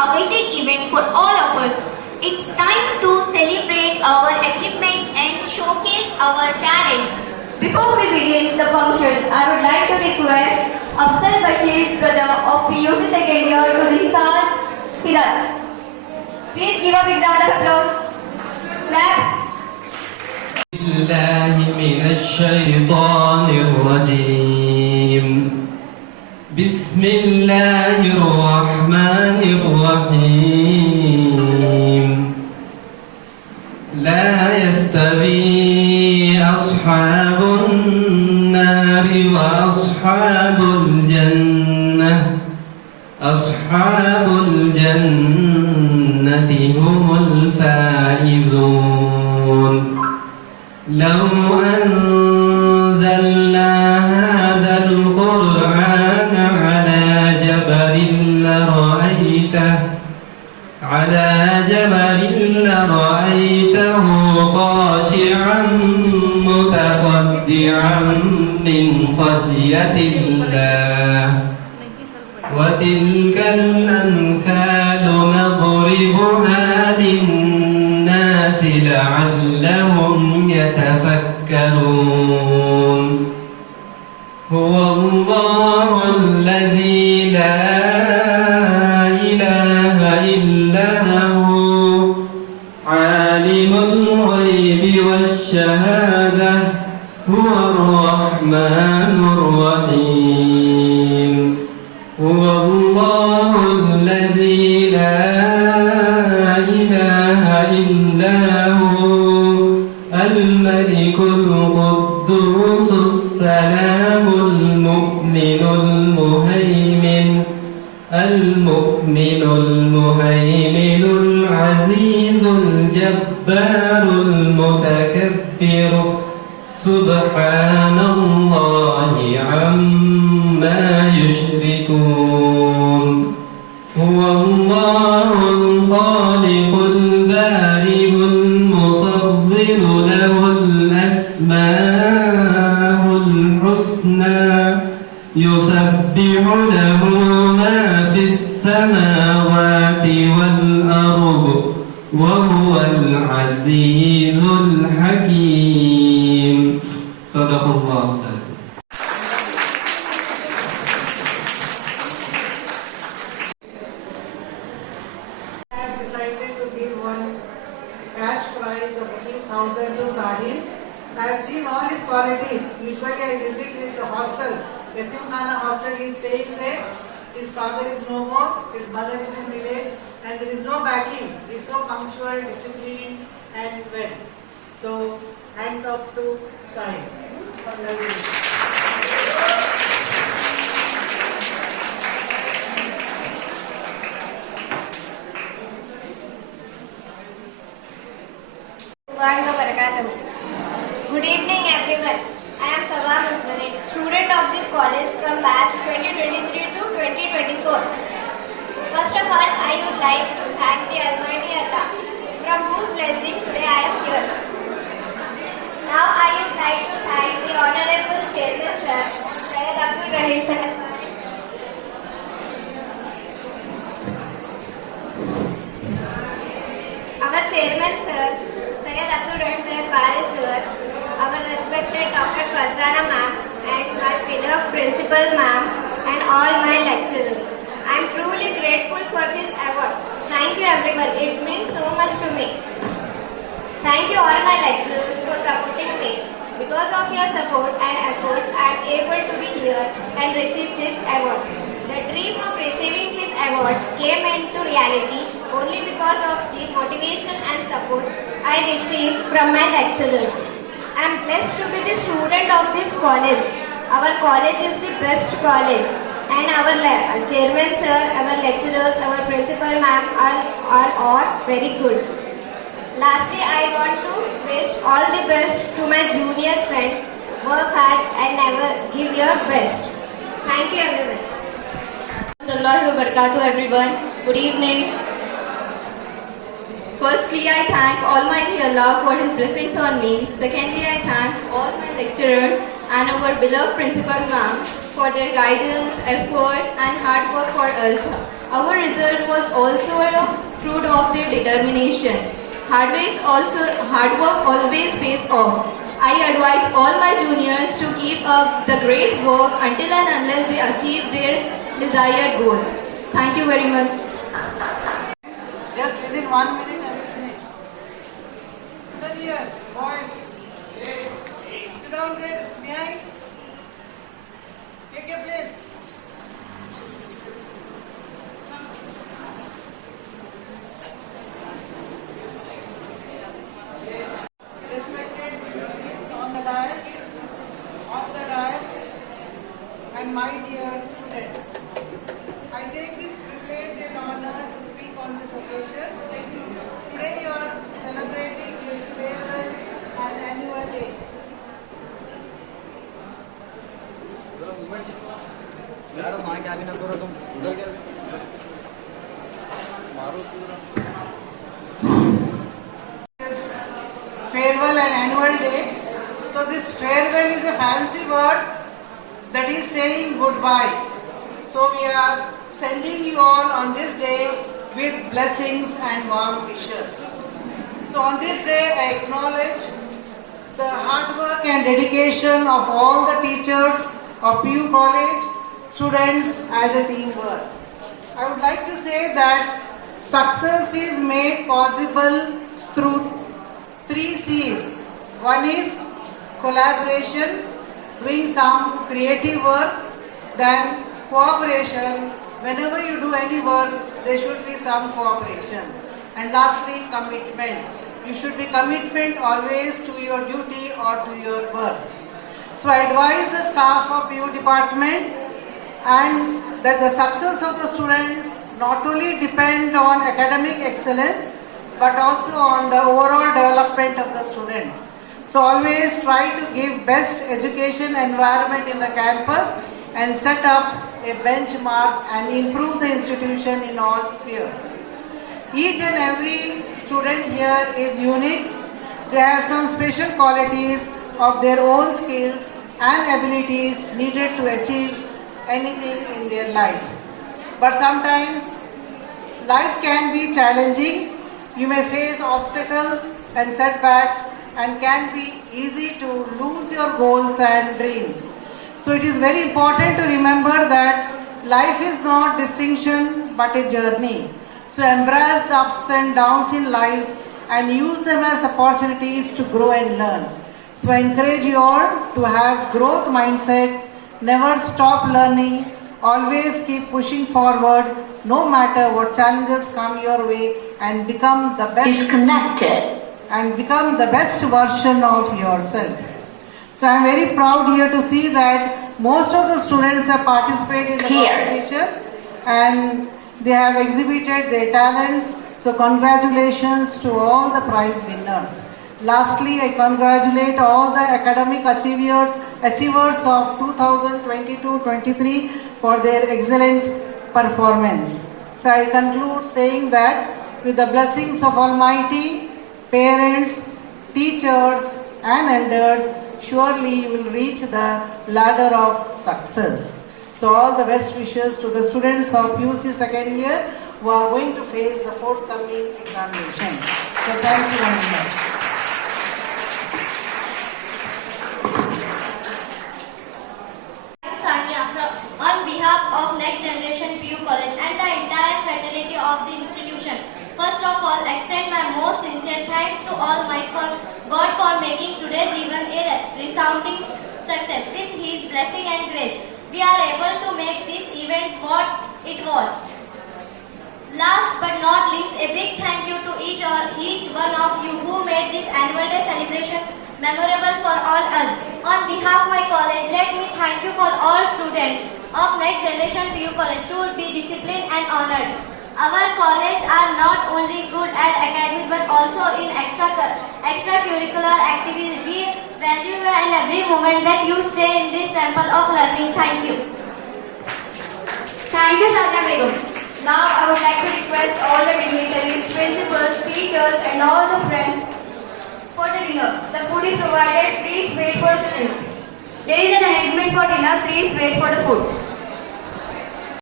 awaited event for all of us. It's time to celebrate our achievements and showcase our talents. Before we begin the function, I would like to request Afzal Bashir, brother of PUC second year, to recite Hirat. Please give a big round of applause. Claps. بالله من الشيطان الرجيم بسم الله الرحمن الرحيم لا يستوي أصحاب النار وأصحاب الجنة أصحاب الجنة هم الفائزون لو أنزلنا هذا القرآن على جبل لرأيته خاشعا متصدعا من خشية الله وتلك الأمثال نضربها للناس لعلهم يتفكرون هو الله الذي لا إله إلا هو عالم الغيب والشهادة هو الرحمن الرحيم هو الله الذي لا إله إلا هو الملك القدوس السلام المؤمن المهيمن العزيز الجبار المتكبر سبحان الله عما يشركون هو الله الخالق البارئ المصور له الأسماء الحسنى يسبح له ما في السماوات والأرض وهو العزيز الحكيم صدق الله العظيم. I have decided to give one cash prize of ₹1,000 to Sahil. I have seen all his qualities. Usually I visit his hostel, Yatimkhana hostel. He is staying there. His father is no more. His mother is in village, and there is no backing. He is so punctual, disciplined, and well. So hands up to Sahil. Good evening everyone. I am Sabha Mansari, student of this college from batch 2023 to 2024. First of all, I would like to thank the Almighty Allah, from whose blessing today I am here. Now I would like to thank the Honorable Chairman Sir, Syed Abdul Rahim Sir. Our Chairman Sir, Syed Abdul Rahim Sir, Paris Sir, our respected Dr. Fazana Ma'am, and my beloved Principal Ma'am, and all my lecturers. I am truly grateful for this award. Thank you everyone. It means so much to me. Thank you all my lecturers for supporting me. Because of your support and efforts, I am able to be here and receive this award. The dream of receiving this award came into reality only because of the motivation and support I received from my lecturers. I am blessed to be the student of this college. Our college is the best college, and our chairman sir, our lecturers, our principal ma'am are all very good. Lastly, I want to wish all the best to my junior friends. Work hard and never give your best. Thank you everyone. Wabarakatuh everyone. Good evening. Firstly, I thank Almighty Allah for His blessings on me. Secondly, I thank all my lecturers and our beloved Principal Ma'am for their guidance, effort and hard work for us. Our result was also a fruit of their determination. Hard work always pays off. I advise all my juniors to keep up the great work until and unless they achieve their desired goals. Thank you very much. Just within 1 minute I will finish. Sir here, boys. Sit down there, behind. Take your place. Respected dignitaries on the dais, off the dais, and my dear students. I take this privilege and honor to speak on this occasion. Today you are celebrating this farewell and annual day. Farewell and annual day. So this farewell is a fancy word that is saying goodbye. So we are sending you all on this day with blessings and warm wishes. So on this day I acknowledge the hard work and dedication of all the teachers of PU College, students as a teamwork. I would like to say that success is made possible through 3 C's. One is collaboration, doing some creative work, then cooperation. Whenever you do any work, there should be some cooperation. And lastly, commitment. You should be commitment always to your duty or to your work. So I advise the staff of PU department and that the success of the students not only depend on academic excellence but also on the overall development of the students. So always try to give best education environment in the campus and set up a benchmark and improve the institution in all spheres. Each and every student here is unique. They have some special qualities of their own skills and abilities needed to achieve anything in their life. But sometimes life can be challenging. You may face obstacles and setbacks and can be easy to lose your goals and dreams. So it is very important to remember that life is not distinction but a journey. So embrace the ups and downs in life and use them as opportunities to grow and learn. So I encourage you all to have growth mindset, never stop learning, always keep pushing forward no matter what challenges come your way and become the best version of yourself. So I am very proud here to see that most of the students have participated in the competition and they have exhibited their talents. So congratulations to all the prize winners. Lastly, I congratulate all the academic achievers of 2022-23 for their excellent performance. So I conclude saying that with the blessings of Almighty, parents, teachers and elders, surely you will reach the ladder of success. So all the best wishes to the students of UC second year who are going to face the forthcoming examination. So thank you very much. On behalf of Next Generation PU College and the entire fraternity of the institution, first of all, extend my most sincere thanks to Almighty God for making today's event a resounding success. With His blessing and grace, we are able to make this event what it was. Last but not least, a big thank you to each one of you who made this annual day celebration memorable for all us. On behalf of my college, let me thank you for all students of Next Generation PU College to be disciplined and honored. Our college are not only good at academics but also in extracurricular activities. We value and every moment that you stay in this temple of learning. Thank you. Thank you, Sanya Begum. Now I would like to request all the dignitaries, principals, teachers and all the friends for the dinner. The food is provided. Please wait for the food. There is an arrangement for dinner. Please wait for the food.